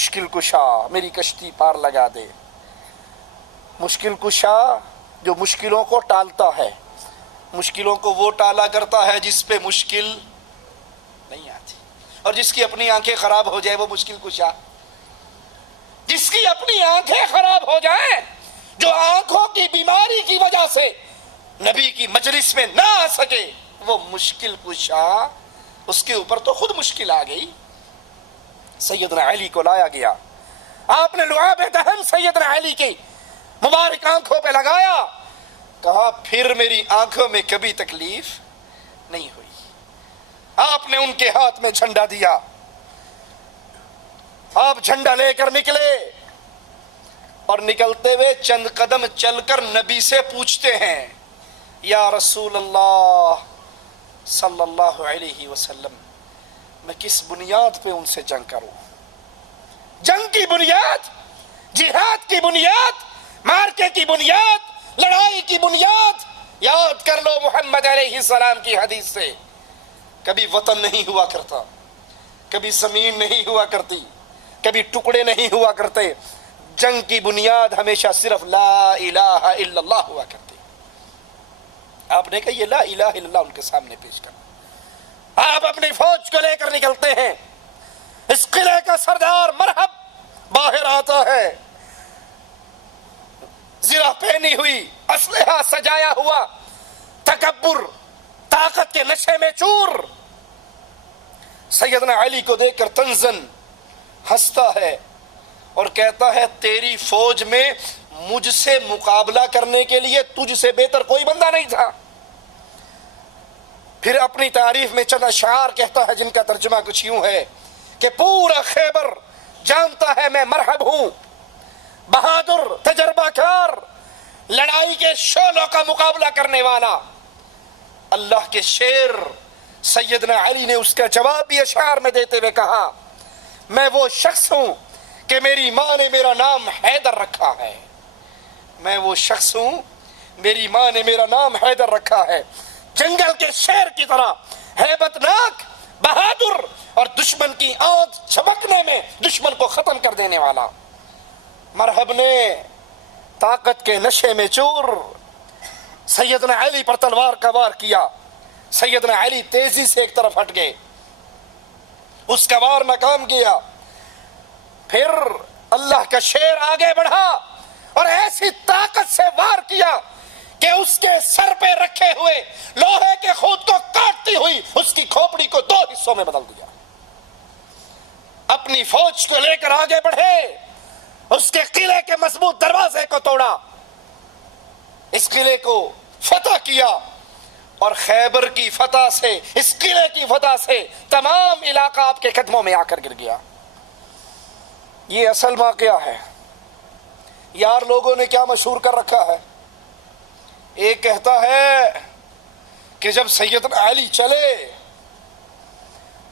مشکل کشا میری کشتی پار لگا دے. مشکل کشا جو مشکلوں کو ٹالتا ہے، مشکلوں کو وہ ٹالا کرتا ہے جس پہ مشکل نہیں آتی. اور جس کی اپنی آنکھیں خراب ہو جائے وہ مشکل کشا. جس کی اپنی آنکھیں خراب ہو جائیں، جو آنکھوں کی بیماری کی وجہ سے نبی کی مجلس میں نہ آ سکے، وہ مشکل کشا. اس کے اوپر تو خود مشکل آ گئی. سیدنا علی کو لایا گیا، آپ نے لعاب دہن سیدنا علی کی مبارک آنکھوں پہ لگایا، کہا پھر میری آنکھوں میں کبھی تکلیف نہیں ہوئی. آپ نے ان کے ہاتھ میں جھنڈا دیا، آپ جھنڈا لے کر نکلے اور نکلتے ہوئے چند قدم چل کر نبی سے پوچھتے ہیں، یا رسول اللہ صلی اللہ علیہ وسلم، میں کس بنیاد پہ ان سے جنگ کروں؟ جنگ کی بنیاد، جہاد کی بنیاد، مارکے کی بنیاد، لڑائی کی بنیاد یاد کر لو محمد علیہ السلام کی حدیث سے. کبھی وطن نہیں ہوا کرتا، کبھی زمین نہیں ہوا کرتی، کبھی ٹکڑے نہیں ہوا کرتے. جنگ کی بنیاد ہمیشہ صرف لا الہ الا اللہ ہوا کرتی. آپ نے کہا یہ لا الہ الا اللہ ان کے سامنے پیش کرنا. آپ اپنی فوج کو لے کر نکلتے ہیں. اس قلعے کا سردار مرحب باہر آتا ہے، زرہ پہنی ہوئی، اسلحہ سجایا ہوا، تکبر، طاقت کے نشے میں چور. سیدنا علی کو دیکھ کر تنزن ہنستا ہے اور کہتا ہے تیری فوج میں مجھ سے مقابلہ کرنے کے لیے تجھ سے بہتر کوئی بندہ نہیں تھا. پھر اپنی تعریف میں چند اشعار کہتا ہے جن کا ترجمہ کچھ یوں ہے کہ پورا خیبر جانتا ہے میں مرحب ہوں، بہادر، تجربہ کار، لڑائی کے شعلوں کا مقابلہ کرنے والا. اللہ کے شیر سیدنا علی نے اس کا جواب بھی اشعار میں دیتے ہوئے کہا، میں وہ شخص ہوں کہ میری ماں نے میرا نام حیدر رکھا ہے. میں وہ شخص ہوں، میری ماں نے میرا نام حیدر رکھا ہے. جنگل کے شیر کی طرح ہیبت ناک، بہادر، اور دشمن کی آنکھ جھپکنے میں دشمن کو ختم کر دینے والا. مرحب نے طاقت کے نشے میں چور سیدنا علی پر تلوار کا وار کیا. سیدنا علی تیزی سے ایک طرف ہٹ گئے، اس کا وار ناکام کیا. پھر اللہ کا شیر آگے بڑھا اور ایسی طاقت سے وار کیا کہ اس کے سر پہ رکھے ہوئے لوہے کے خود کو کاٹتی ہوئی اس کی کھوپڑی کو 2 حصوں میں بدل دیا. اپنی فوج کو لے کر آگے بڑھے، اس کے قلعے کے مضبوط دروازے کو توڑا، اس قلعے کو فتح کیا، اور خیبر کی فتح سے، اس قلعے کی فتح سے تمام علاقہ آپ کے قدموں میں آ کر گر گیا. یہ اصل واقعہ ہے. یار لوگوں نے کیا مشہور کر رکھا ہے، ایک کہتا ہے کہ جب سیدنا علی چلے،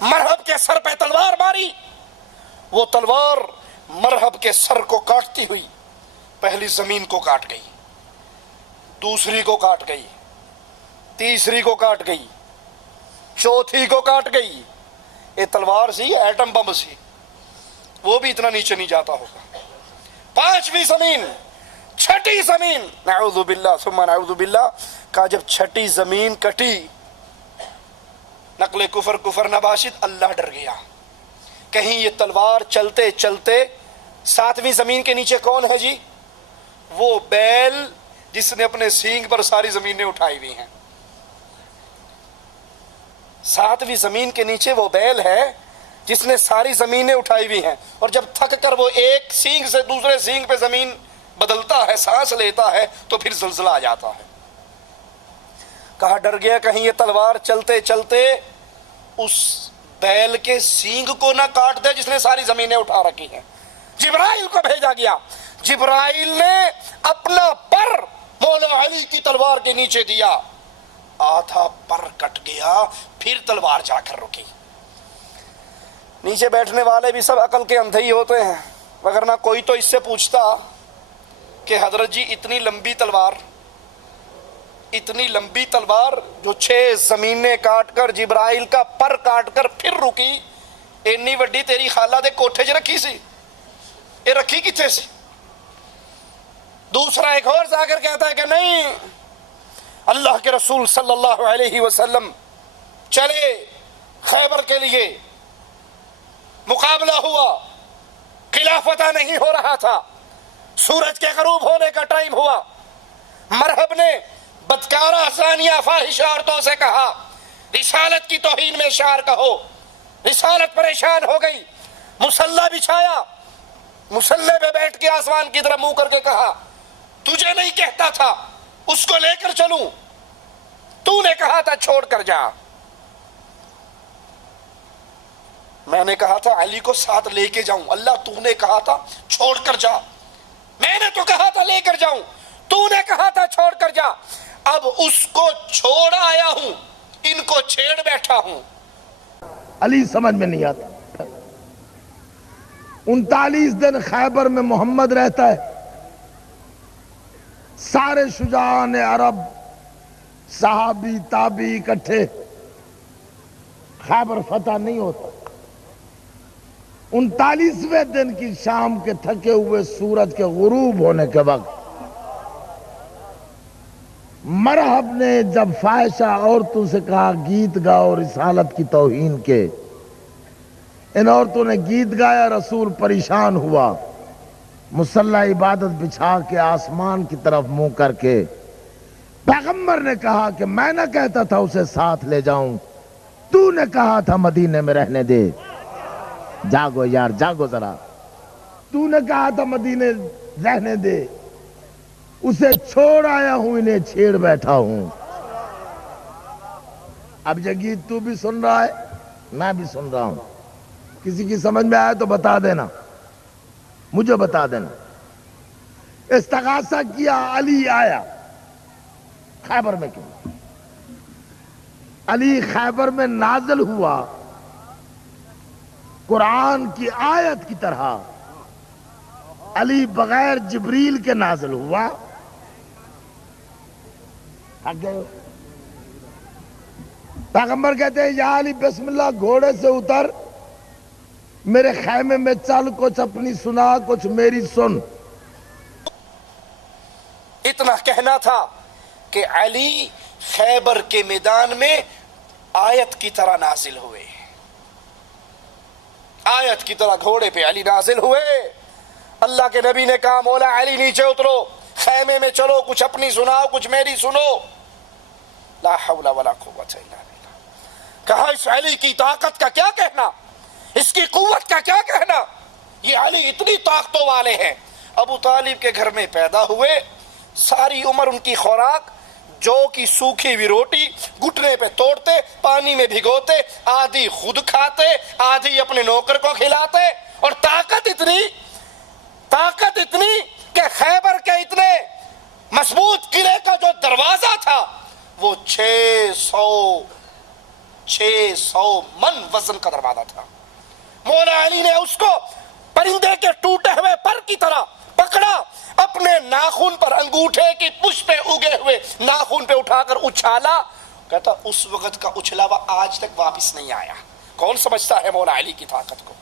مرحب کے سر پہ تلوار ماری، وہ تلوار مرحب کے سر کو کاٹتی ہوئی پہلی زمین کو کاٹ گئی، دوسری کو کاٹ گئی، تیسری کو کاٹ گئی، چوتھی کو کاٹ گئی. یہ تلوار سی ایٹم بم سی، وہ بھی اتنا نیچے نہیں جاتا ہوگا. 5ویں زمین، 6ٹھی زمین، نعوذ باللہ ثم نعوذ باللہ، کہا جب 6ٹھی زمین کٹی، نقل کفر نباشد، اللہ ڈر گیا. کہیں یہ تلوار چلتے چلتے 7ویں زمین کے نیچے کون ہے جی؟ وہ بیل جس نے اپنے سینگ پر ساری زمینیں اٹھائی ہوئی ہیں. 7ویں زمین کے نیچے وہ بیل ہے جس نے ساری زمینیں اٹھائی ہوئی ہیں، اور جب تھک کر وہ ایک سینگ سے دوسرے سینگ پہ زمین بدلتا ہے، سانس لیتا ہے، تو پھر زلزلہ آ جاتا ہے. کہا ڈر گیا کہیں یہ تلوار چلتے چلتے اس بیل کے سینگ کو نہ کاٹ دے جس نے ساری زمینیں اٹھا رکھی ہیں. جبرائیل کو بھیجا گیا، جبرائیل نے اپنا پر مولا علی کی تلوار کے نیچے دیا، آدھا پر کٹ گیا، پھر تلوار جا کر رکی. نیچے بیٹھنے والے بھی سب عقل کے اندھے ہی ہوتے ہیں، وگرنہ کوئی تو اس سے پوچھتا کہ حضرت جی اتنی لمبی تلوار جو 6 زمینیں کاٹ کر جبرائیل کا پر کاٹ کر پھر رکی، اینی وڈی تیری خالہ دے کوٹھے 'چ رکھی سی، یہ رکھی کتنے سے؟ دوسرا ایک اور جا کر کہتا ہے کہ نہیں، اللہ کے رسول صلی اللہ علیہ وسلم چلے خیبر کے لیے، مقابلہ ہوا، قلعہ فتح نہیں ہو رہا تھا، سورج کے غروب ہونے کا ٹائم ہوا، مرحب نے بدکارہ زانیہ فاحشہ عورتوں سے کہا رسالت کی توہین میں اشعار کہو۔ رسالت پریشان ہو گئی، مصلی بچھایا، مصلی پہ بیٹھ کے آسمان کی طرف منہ کر کے کہا تجھے نہیں کہتا تھا اس کو لے کر چلوں، تو نے کہا تھا چھوڑ کر جا، میں نے کہا تھا علی کو ساتھ لے کے جاؤں، اللہ تو نے کہا تھا چھوڑ کر جا، میں نے تو کہا تھا لے کر جاؤں، تو نے کہا تھا چھوڑ کر جا، اب اس کو چھوڑ آیا ہوں، ان کو چھیڑ بیٹھا ہوں۔ علی سمجھ میں نہیں آتا۔ 39 دن خیبر میں محمد رہتا ہے، سارے شجاعان عرب صحابی تابعی اکٹھے، خیبر فتح نہیں ہوتا۔ 39ویں دن کی شام کے تھکے ہوئے سورج کے غروب ہونے کے وقت مرحب نے جب فاحشہ عورتوں سے کہا گیت گاؤ رسالت کی توہین کے، ان عورتوں نے گیت گایا، رسول پریشان ہوا، مصلی عبادت بچھا کے آسمان کی طرف منہ کر کے، پیغمبر نے کہا کہ میں نہ کہتا تھا اسے ساتھ لے جاؤں، تو نے کہا تھا مدینے میں رہنے دے، جاگو یار جاگو ذرا، تو نے کہا تھا مدینے رہنے دے، اسے چھوڑ آیا ہوں، انہیں چھیڑ بیٹھا ہوں۔ اب یہ گیت تو بھی سن رہا ہے، میں بھی سن رہا ہوں، کسی کی سمجھ میں آیا تو بتا دینا، مجھے بتا دینا۔ استغاثہ کیا، علی آیا، خیبر میں کیوں؟ علی خیبر میں نازل ہوا قرآن کی آیت کی طرح، علی بغیر جبریل کے نازل ہوا۔ پیغمبر کہتے ہیں یا علی بسم اللہ گھوڑے سے اتر، میرے خیمے میں چل، کچھ اپنی سنا کچھ میری سن۔ اتنا کہنا تھا کہ علی خیبر کے میدان میں آیت کی طرح نازل ہوئے، آیت کی طرح گھوڑے پہ علی نازل ہوئے۔ اللہ کے نبی نے کہا مولا علی نیچے اترو، خیمے میں چلو، کچھ اپنی سناؤ کچھ میری سنو۔ لا حول ولا قوت الا باللہ۔ کہا اس علی کی طاقت کا کیا کہنا، اس کی قوت کا کیا کہنا، یہ علی اتنی طاقتوں والے ہیں۔ ابو طالب کے گھر میں پیدا ہوئے، ساری عمر ان کی خوراک جو کی سوکھی ہوئی روٹی گھٹنے پہ توڑتے، پانی میں بھگوتے، آدھی خود کھاتے، آدھی اپنے نوکر کو کھلاتے، اور طاقت اتنی کہ خیبر کے اتنے مضبوط قلعے کا جو دروازہ تھا وہ 600 من وزن کا دروازہ تھا۔ مولا علی نے اس کو پرندے کے ٹوٹے ہوئے پر کی طرح پکڑا، اپنے ناخن پر، انگوٹھے کی پشت پہ اگے ہوئے ناخن پہ اٹھا کر اچھالا، کہتا اس وقت کا اچھلا ہوا آج تک واپس نہیں آیا۔ کون سمجھتا ہے مولا علی کی طاقت کو؟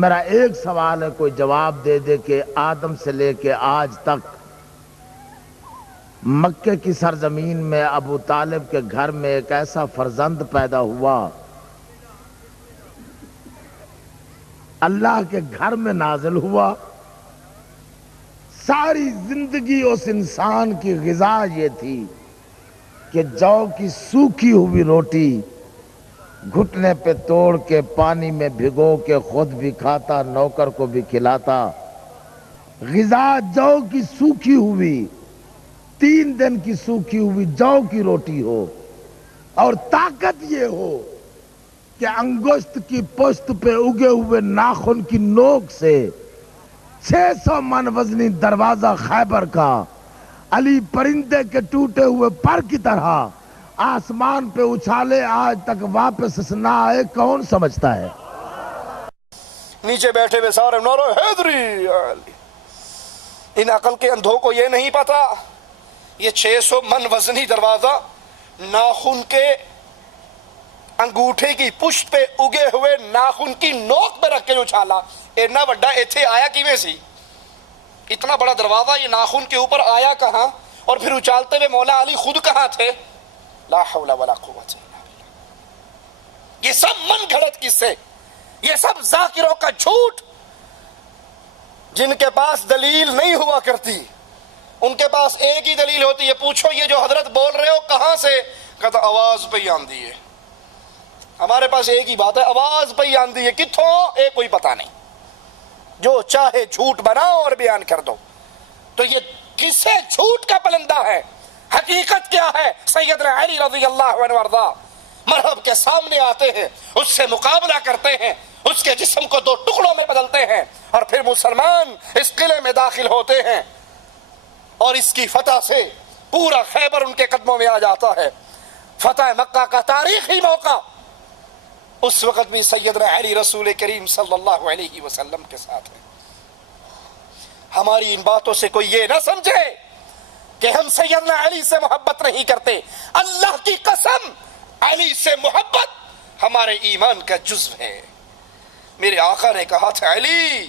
میرا ایک سوال ہے، کوئی جواب دے دے کہ آدم سے لے کے آج تک مکے کی سرزمین میں ابو طالب کے گھر میں ایک ایسا فرزند پیدا ہوا، اللہ کے گھر میں نازل ہوا، ساری زندگی اس انسان کی غذا یہ تھی کہ جو کی سوکھی ہوئی روٹی گھٹنے پہ توڑ کے پانی میں بھگو کے خود بھی کھاتا، نوکر کو بھی کھلاتا۔ غذا جو کی سوکھی ہوئی، 3 دن کی سوکھی ہوئی جو کی روٹی ہو، اور طاقت یہ ہو کہ انگشت کی پشت پہ اگے ہوئے ناخن کی نوک سے 600 من وزنی دروازہ خیبر کا علی پرندے کے ٹوٹے ہوئے پر کی طرح آسمان پہ اچھالے، آج تک واپس نہ آئے، کون سمجھتا ہے؟ نیچے بیٹھے ہوئے سارے نورو حیدری، ان عقل کے اندھوں کو یہ نہیں پتا یہ 600 من وزنی دروازہ ناخن کے انگوٹھے کی پشت پہ اگے ہوئے ناخن کی نوک پہ رکھ کے اچھالا. اینا بڑا ایتھے آیا کیویں سی؟ اتنا بڑا دروازہ یہ ناخن کے اوپر آیا کہاں؟ اور پھر اچھالتے ہوئے مولا علی خود کہاں تھے؟ لا حول ولا قوت الا باللہ. یہ سب من گھڑت قصے، یہ سب ذاکروں کا جھوٹ، جن کے پاس دلیل نہیں ہوا کرتی. ان کے پاس ایک ہی دلیل ہوتی ہے. پوچھو یہ جو حضرت بول رہے ہو کہاں سے؟ کہتا آواز پہ ہی آندی ہے. ہمارے پاس ایک ہی بات ہے، آواز پہ ہی آندی ہے. کتھوں؟ ایک کوئی پتہ نہیں. جو چاہے جھوٹ بناؤ اور بیان کر دو. تو یہ کسے جھوٹ کا پلندہ ہے؟ حقیقت کیا ہے؟ سیدنا علی رضی اللہ عنہ وارضا مرحب کے سامنے آتے ہیں، اس سے مقابلہ کرتے ہیں، اس کے جسم کو دو ٹکڑوں میں بدلتے ہیں، اور پھر مسلمان اس قلعے میں داخل ہوتے ہیں، اور اس کی فتح سے پورا خیبر ان کے قدموں میں آ جاتا ہے. فتح مکہ کا تاریخی موقع اس وقت بھی سیدنا علی رسول کریم صلی اللہ علیہ وسلم کے ساتھ ہے. ہماری ان باتوں سے کوئی یہ نہ سمجھے کہ ہم سیدنا علی سے محبت نہیں کرتے. اللہ کی قسم علی سے محبت ہمارے ایمان کا جزو ہے. میرے آقا نے کہا تھا علی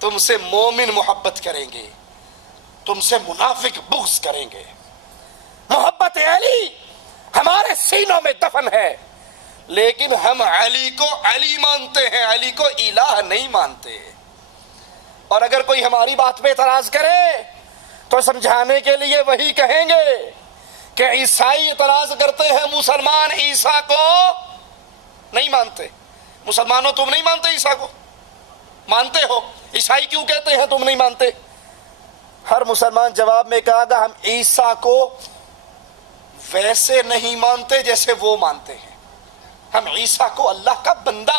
تم سے مومن محبت کریں گے، تم سے منافق بغض کریں گے. محبت علی ہمارے سینوں میں دفن ہے، لیکن ہم علی کو علی مانتے ہیں، علی کو الہ نہیں مانتے. اور اگر کوئی ہماری بات پہ اعتراض کرے تو سمجھانے کے لیے وہی کہیں گے کہ عیسائی اعتراض کرتے ہیں مسلمان عیسیٰ کو نہیں مانتے. مسلمانوں تم نہیں مانتے عیسیٰ کو؟ مانتے ہو. عیسائی کیوں کہتے ہیں تم نہیں مانتے؟ ہر مسلمان جواب میں کہا گا ہم عیسیٰ کو ویسے نہیں مانتے جیسے وہ مانتے ہیں. ہم عیسیٰ کو اللہ کا بندہ